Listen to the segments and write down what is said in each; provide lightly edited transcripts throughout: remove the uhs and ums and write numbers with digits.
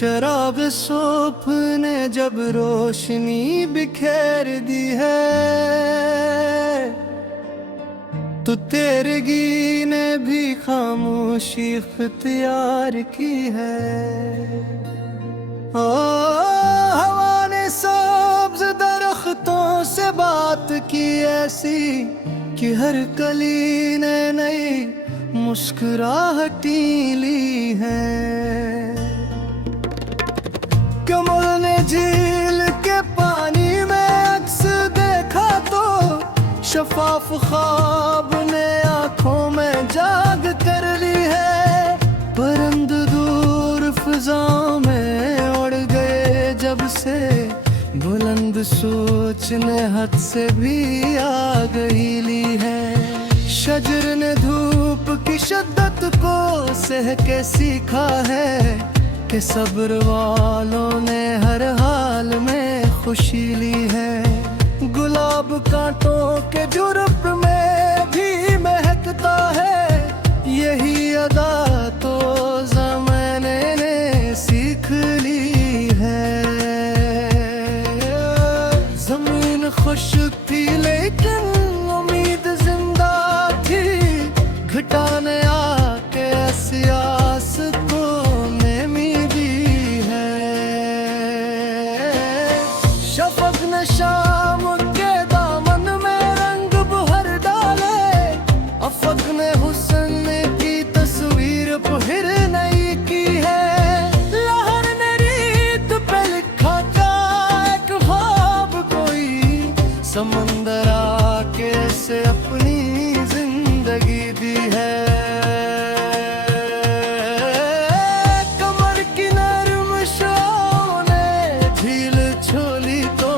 चराग सोफ ने जब रोशनी बिखेर दी है, तो तेरगी ने भी खामोशी इख्तियार की है। ओ हवा ने सब्ज दरख्तों से बात की ऐसी कि हर कली ने नई मुस्कुराहटी ली है। कमल ने झील के पानी में अक्स देखा तो शफाफ ख्वाब ने आंखों में जाग कर ली है। परंद दूर फिजाओं में उड़ गए जब से, बुलंद सोच ने हद से भी आगही ली है। शजर ने धूप की शिद्दत को सह के सीखा है कि सब्र वालों ने हर हाल में खुशी ली है। गुलाब कांटों के जुर्फ में भी महकता है, यही अदा तो ज़माने ने सीख ली है। जमीन खुश्क थी लेकिन उम्मीद जिंदा थी, घटाने आके सियास को नेमी दी है। शफक ने शाम के दामन में रंग भर डाले, अफक ने हुस्न की तस्वीर पुहिर नई की है। लहर ने रीत पे लिखा था एक ख्वाब कोई, समंदर आके से अपनी जिंदगी दी है। कमर की नरम शाहों ने झील छोली तो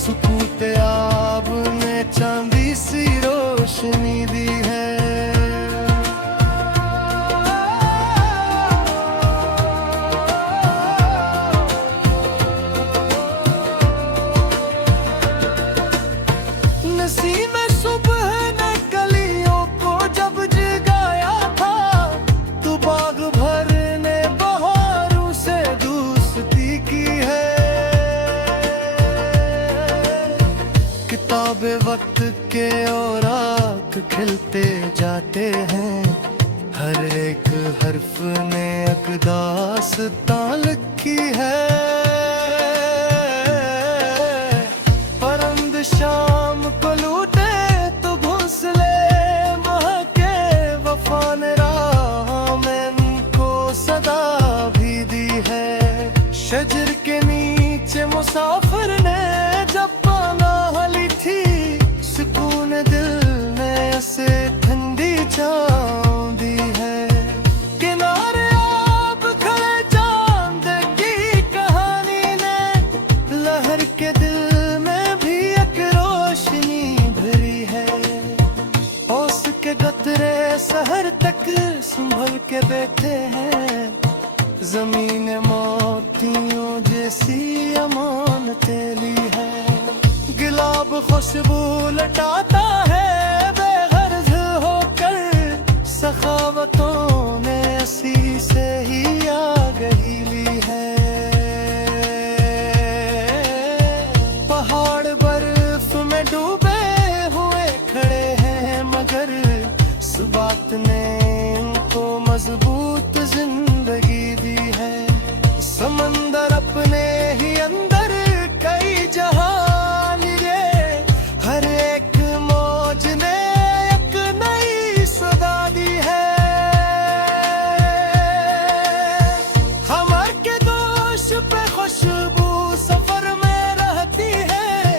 सुकूत आब ने चांदी सी रोशनी दी है। नसीम सुबह ने कलियों को जब जगाया था, तो बाग भर ने बहारों से दोस्ती की है। किताबे वक्त के औराक खिलते जाते हैं, हर एक हर्फ ने एक दास्तां लिखी है। परंद शाम को लूटे तो घोंसले महके, वफा ने राह में इनको सदा भी दी है। शजर के नीचे मुसाफिर ने जब पनाह ली थी, सुकून दिल ने उसे ठंडी छांव दी है। किनारे आप खड़े चांद की कहानी ने लहर के दिल में भी एक रोशनी भरी है। ओस के गतरे सहर तक संभल के बैठे हैं, जमीन मोतियों जैसी अमानते ली है। गुलाब खुशबू लटाता है बेगर्ज होकर, सखावतों ने असी से ही आगही ली है। पहाड़ बर्फ में डूबे हुए खड़े हैं, मगर सुबात ने इनको मजबूत जिंदगी दी है। समंदर अपने ही अंदर कई जहान लिए, हर एक मौज ने एक नई सदा दी है। हमर के दोष पे खुशबू सफर में रहती है,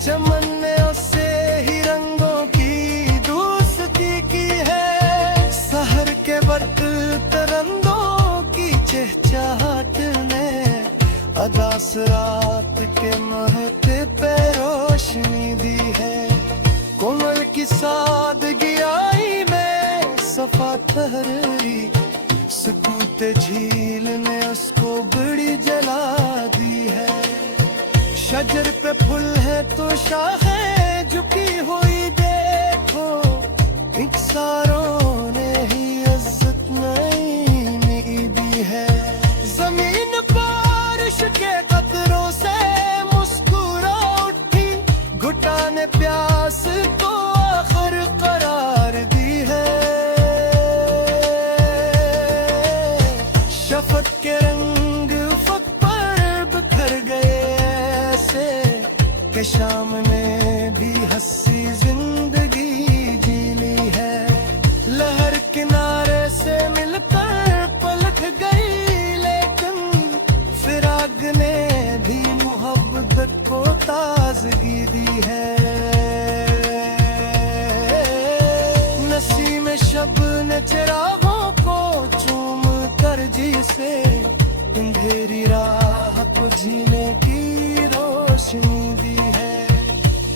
चमन ने उससे ही रंगों की दोस्ती की है। सहर के वर्क तरंदों की चहचहाट ने अदास रात के महते पे रोशनी दी है। कोमल की सादगी आई में सफा ठहरी, सुकूत झील ने उसको बड़ी जला दी है। शजर पे फूल है तो शाखें झुकी हुई देखो, इकसारों ने ही इज्जत नई दी है। जमीन के शाम ने भी हंसी जिंदगी जी ली है। लहर किनारे से मिलकर पलट गई, लेकिन फिराक ने भी मोहब्बत को ताजगी दी है। नसीम शब ने चिरागों को चूम कर जिसे अंधेरी राह को जीने की रोशनी दी है।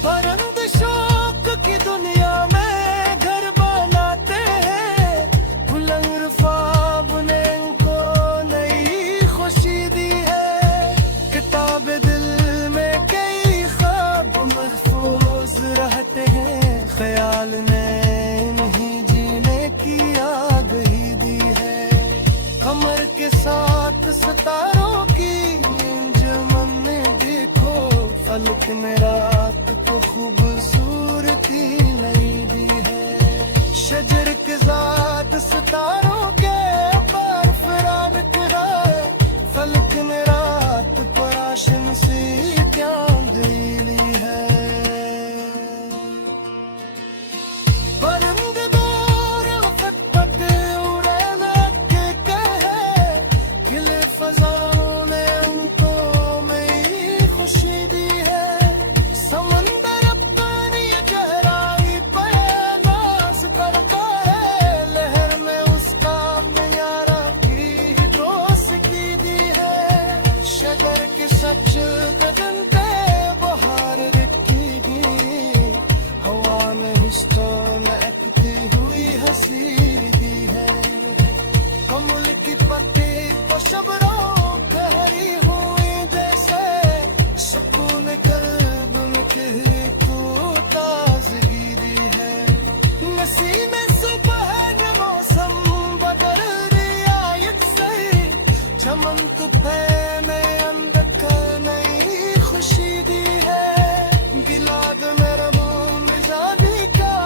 परंद शौक की दुनिया में घर बनाते हैं, बुलंद ख्वाब ने इनको नई खुशी दी है। किताब दिल में कई ख्वाब महफूज रहते हैं, ख्याल ने नहीं जीने की याद ही दी है। कमर के साथ सितारों की अंजुमन देखो, फलक ने रात को खूबसूरती नई दी है। शजर के साथ सितारों के पर फराक है, फलक ने रात को रोशन से चांद ली है। परिंद दूर फटफट उड़े लगे कहे, खिले फजाओं ने उनको नई खुशी दी है। समंदर अपनी गहराई पे नाज करता है, लहर में उसका मियारा की दोस्ती दी है। शजर के सच बदन पे बहार रखी दी, हवा में हिस्सों में अटती हुई हंसी दी है। कमल की पत्ती को शबरों गहरी हुई जैसे, सुकून कल्ब में कहे तू ताजगी दी है। नसीम सुबह ने मौसम बदल रियायत से, चमन तुफे में अंदर कर नई खुशी दी है। गिलाद मेरा मुँह मिजाजी का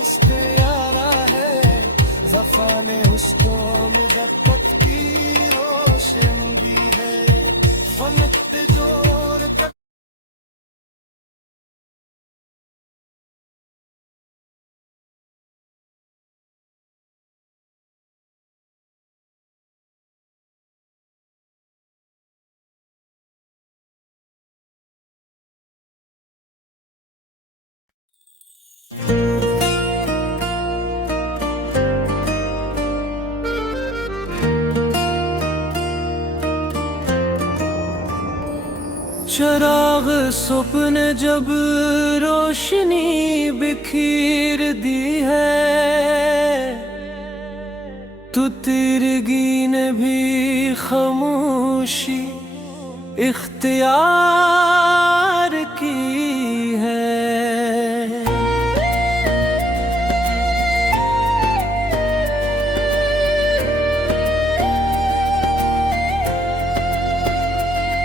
उस पे यारा है, ज़फ़ा ने उसको मोहब्बत की रोशन दी है। फनत जोर का चिराग सुबह ने जब रोशनी बिखेर दी है, तो तिरगी ने भी खामोशी इख्तियार की है।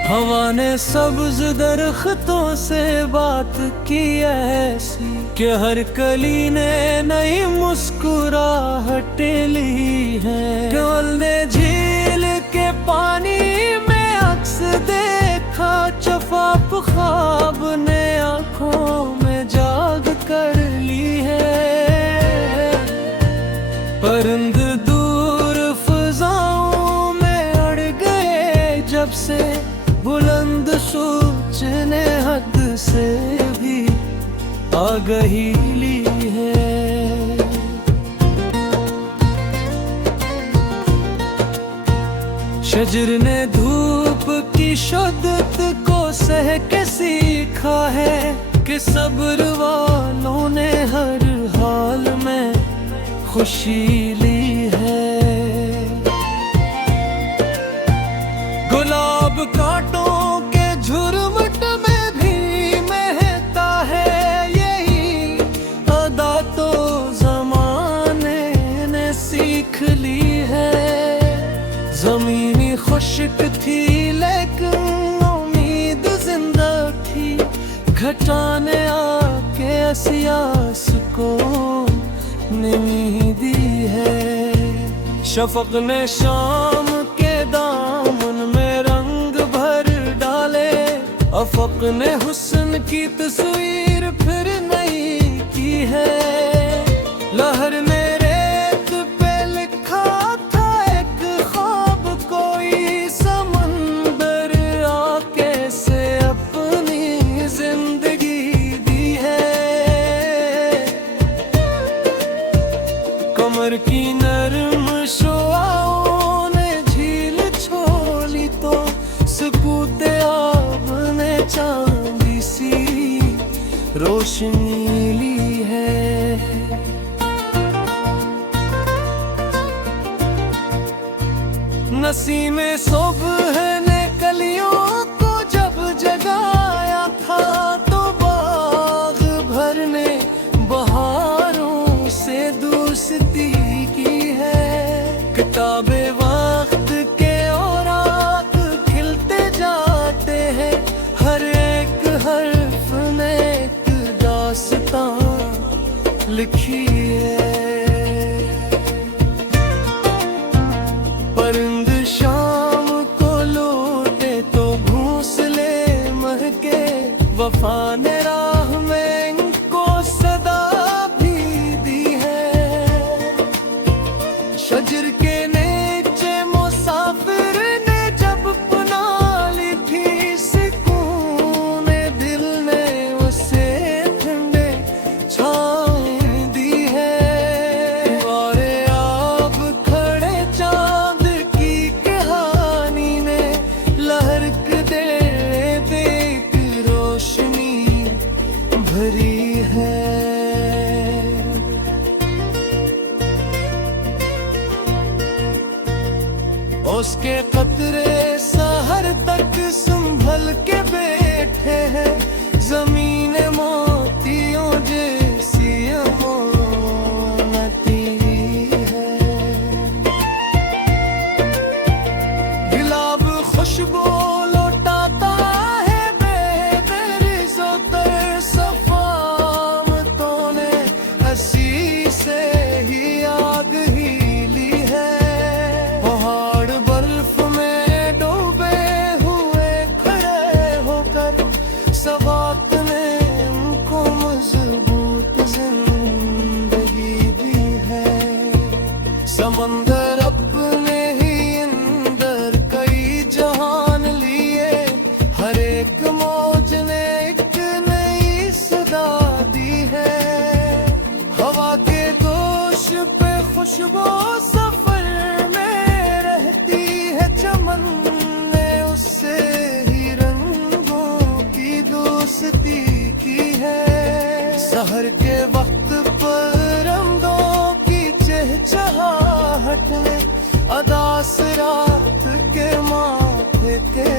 हवा ने सब्ज दरख्तों से बात की ऐसी, कि हर कली ने नई मुस्कुराहट ली है। केवल ने झील के पानी में अक्स देखा, शफाफ ख्वाब ने आंखों में जाग कर ली है। परिंद दूर फजाओं में अड़ गए जब से, बुलंद सोचने हद से भी आगही ली है। शजर ने धूप की शिद्दत को सह के सीखा है, कि सब्र वालों ने हर हाल में खुशी ली है। गुलाब कांटों के झुरमुट में भी महकता है, यही अदा तो ज़माने ने सीख ली है। ज़मीनी खुश्क थी लेकिन उम्मीद जिंदा थी, घटाने आके असियास को नमी दी है। शफक ने शाम के दामन में रंग भर डाले, अफक ने हुस्न की तस्वीर फिर नई की है। लहर ने रेत पे लिखा था एक ख्वाब, कोई समंदर आके से अपनी जिंदगी दी है। कमर की नरम शुआओं ने झील छोली तो सकूते आब ने चांदी सी रोशनी ली है। नसीमे सुबह ने कलियों को जब जगाया था तो बाग भर ने बहारों से दोस्ती की है। किताबे वक्त के औरात खिलते जाते हैं, हर एक हर्फ ने एक दास्तां लिखी है। परिंद शाम को लौटे तो घोंसले महके, वफा ने राह में इनको सदा भी दी है। शजर के नीचे मुसाफिर ने जब पनाह ली थी, सुकून दिल ने उसे ठंडे छाएं दी है। और आब खड़े चांद की कहानी ने लहरक दे देख रोशनी भरी है। उसके कतरे सहर तक संभल के बैठे हैं, जमीन मोतियों जैसी अमानती है। गुलाब खुशबू लौटाता है बेदर्जों तर, सफावतों ने हंसी से ही आग ही ली है। पहाड़ बर्फ में डूबे हुए खड़े होकर सवात ने उनको मजबूत जिंदगी दी है। समंदर अपने ही अंदर कई जहान लिए, हर एक मौज ने एक नई सदा दी है। हवा के दोष पे खुशबू सफर में रहती है, चमन ने उससे ही रंगों की दोस्ती की है। सहर के वक्त पर रंगों की चहचहाहट ने अदास रात के माथे के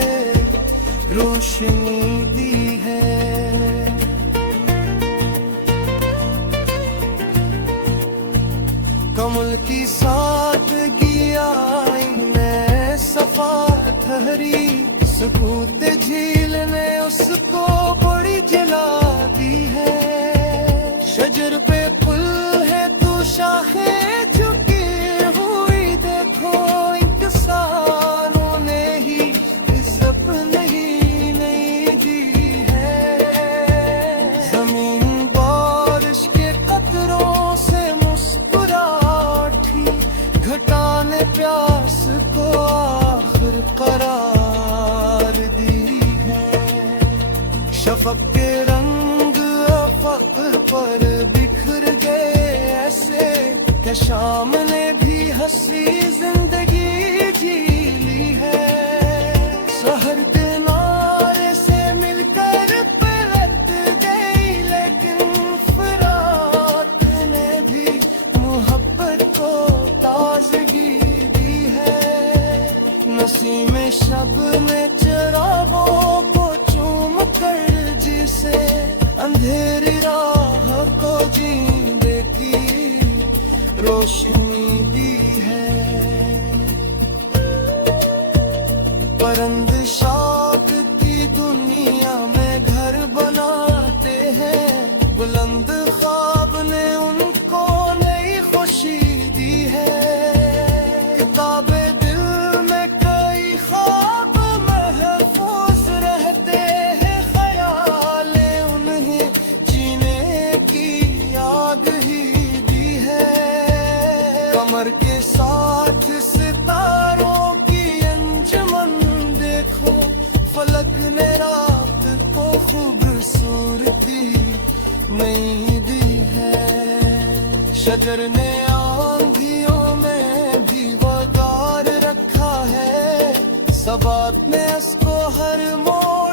रोशनी दी है। कमल की सादगी आईने सफा ठहरी, सकूत झील ने उसको बड़ी जला दी है। शजर पे पुल है तो शाखें झुकी हुई, देखो इंसानों ने ही इज्जत नहीं दी है। जमीन बारिश के कतरों से मुस्कुरा उठी, घटा ने प्यास को आखिर करार दी है। शफक के रंग अफक पर बिखर गए ऐसे, कि शाम ने भी हंसी जिंदगी जी ली है। शहर किनारे से मिलकर पिलक गई, लेकिन फरात ने भी मोहब्बत को ताजगी दी है। नसीम शब ने चरागों को चूम कर जिसे अंधेरी राह को जीने की रोशनी दी है। परिंद शाद की दुनिया में घर बनाते हैं, बुलंद ख्वाब ने उनको नई खुशी दी है। किताबे दिल में कई ख्वाब महफूज रहते हैं, खूबसूरती नहीं दी है। शजर ने आंधियों में भी वगार रखा है, सबात में इसको हर मोड़